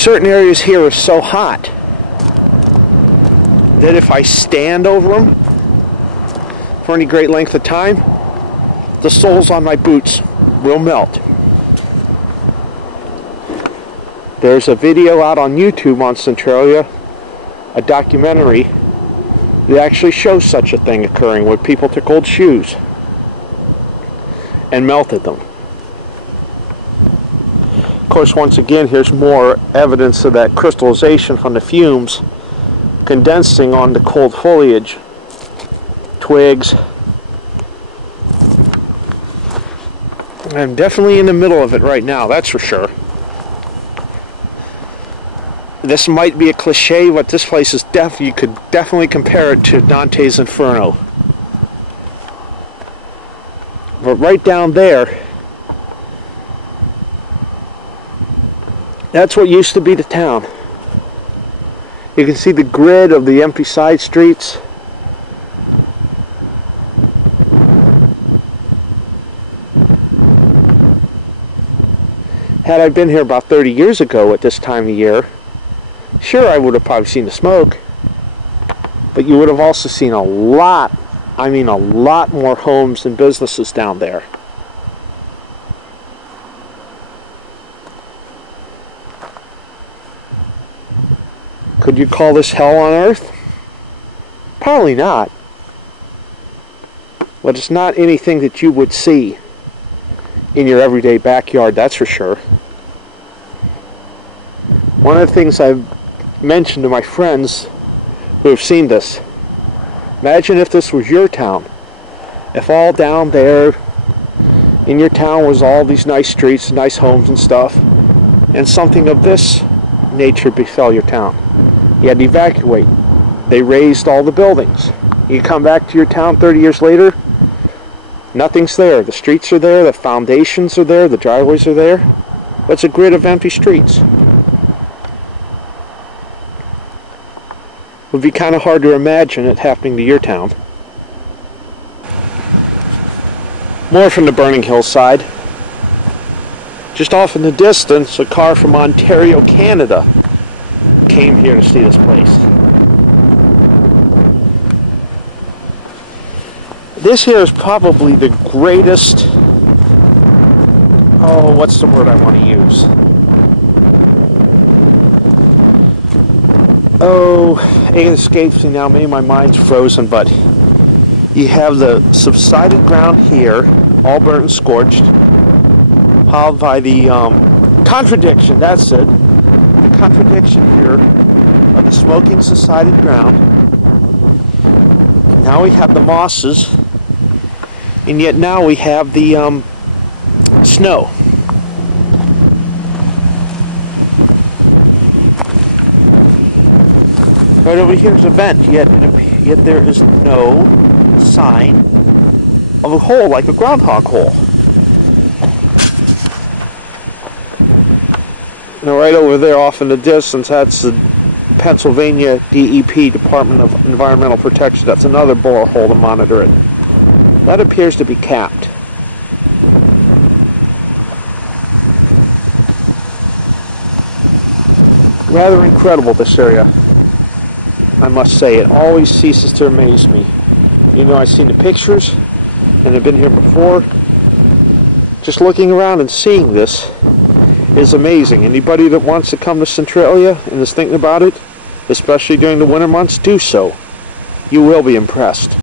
certain areas here are so hot that if I stand over them for any great length of time, the soles on my boots will melt. There's a video out on YouTube on Centralia, a documentary that actually shows such a thing occurring, where people took old shoes and melted them. Of course, once again, here's more evidence of that crystallization from the fumes condensing on the cold foliage, twigs. I'm definitely in the middle of it right now, that's for sure. This might be a cliche, but this place is you could definitely compare it to Dante's Inferno. But right down there, that's what used to be the town. You can see the grid of the empty side streets. Had I been here about 30 years ago at this time of year, sure, I would have probably seen the smoke, but you would have also seen a lot, I mean a lot more homes and businesses down there. Could you call this hell on earth? Probably not. But it's not anything that you would see in your everyday backyard, that's for sure. One of the things I've mentioned to my friends who have seen this, imagine if this was your town. If all down there in your town was all these nice streets, nice homes and stuff, and something of this nature befell your town. You had to evacuate. They raised all the buildings. You come back to your town 30 years later, nothing's there. The streets are there, the foundations are there, the driveways are there. But it's a grid of empty streets. It would be kind of hard to imagine it happening to your town. More from the burning hillside. Just off in the distance, a car from Ontario, Canada came here to see this place. This here is probably the greatest, oh, what's the word I want to use? Oh, it escapes me now, maybe my mind's frozen, but you have the subsided ground here, all burnt and scorched, followed by the contradiction, that's it. The contradiction here of the smoking subsided ground. Now we have the mosses, and yet now we have the snow. Right over here is a vent, yet there is no sign of a hole like a groundhog hole. Now right over there off in the distance, that's the Pennsylvania DEP, Department of Environmental Protection. That's another borehole to monitor it. That appears to be capped. Rather incredible, this area, I must say. It always ceases to amaze me. You know, I've seen the pictures, and I've been here before. Just looking around and seeing this is amazing. Anybody that wants to come to Centralia and is thinking about it, especially during the winter months, do so. You will be impressed.